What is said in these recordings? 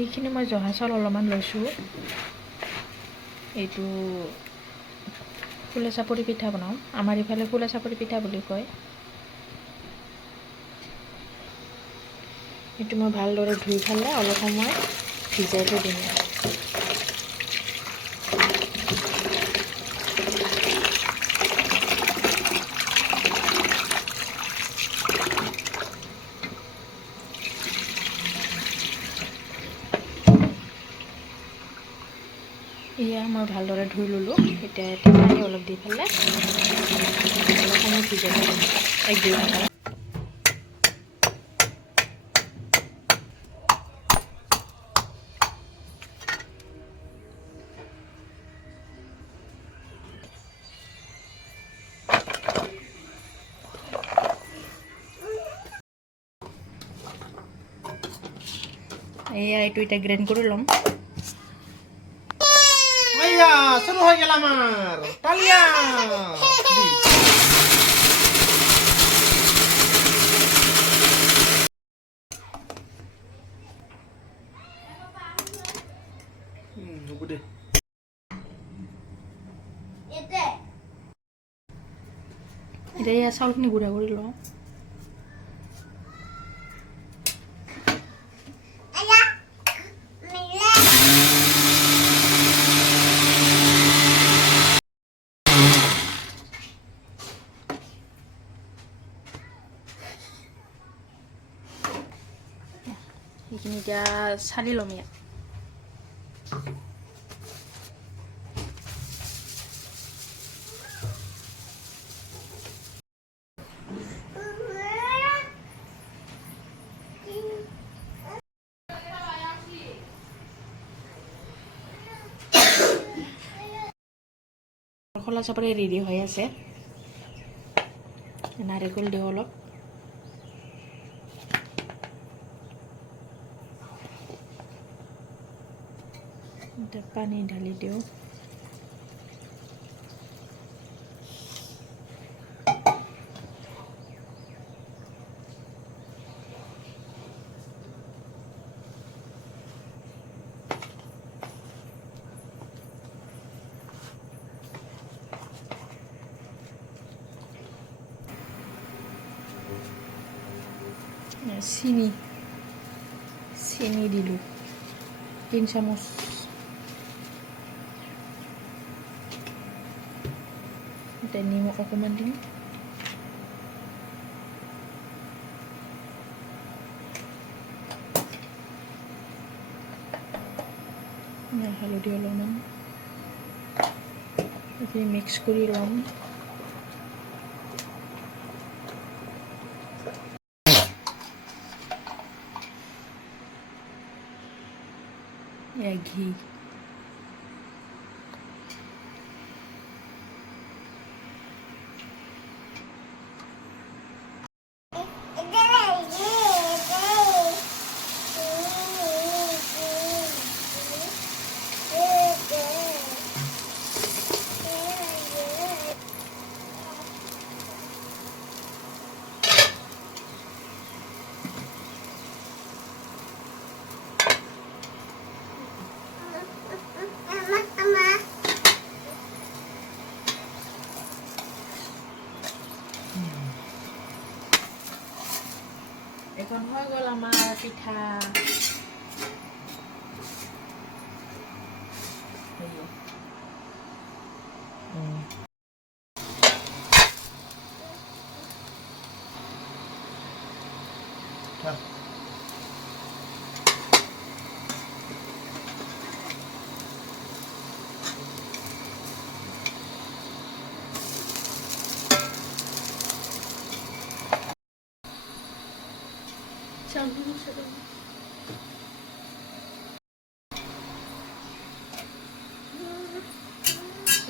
এইখিনি মই জহা চাউল অলপমান লৈছোঁ। এইটো ফুলে চাপৰি পিঠা বনাওঁ, আমাৰ ইফালে ফুলে চাপৰি পিঠা বুলি কয়। এইটো মই ভালদৰে ধুই পেলাই অলপ সময় ভিজাই থৈ দিম। এয়া মই ভালদৰে ধুই ল'লোঁ। এতিয়া পানী অলপ দি পেলাই অলপ সময় ভিজাই থৈ দিম, 1-2 ঘণ্টা। এইটো এটা গ্রাইন্ড করে লম। ভাইয়া শুরু হয়ে গেল আমার তালিয়া। এটা চাউলখিনি গুঁড়া কৰি লওঁ। এইখিনি এতিয়া চালি ল'ম ইয়াত। খোলা চাপৰি ৰেডি হৈ আছে। নাৰিকল দিওঁ অলপ। পানী ঢালি দিওঁ। চিনি দিলোঁ 3 চামুচ। এতিয়া নিমখ অকণমান দিম। হালধি অলপমান মিক্স কৰি ল'ম। ঘি এখন হৈ গ'ল আমাৰ পিঠা।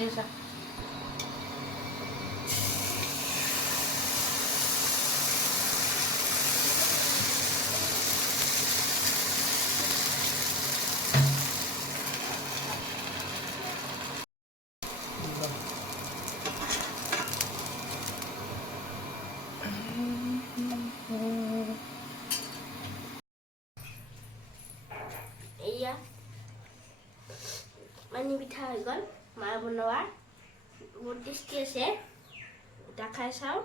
Esa. পানী পিঠা হৈ গ'ল মায়ে বনোৱা বহুত টেষ্টি আছে এটা খাই চাওঁ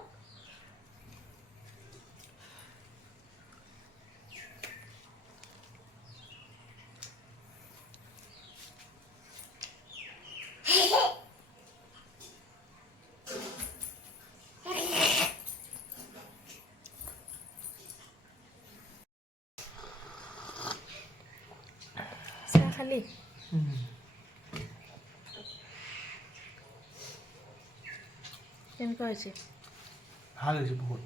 চাহ খালি কেনেকুৱা হৈছে ভাল হৈছে বহুত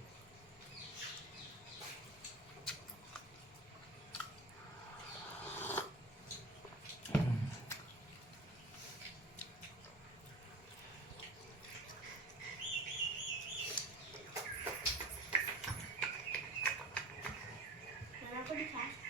মায়ে কৰি খা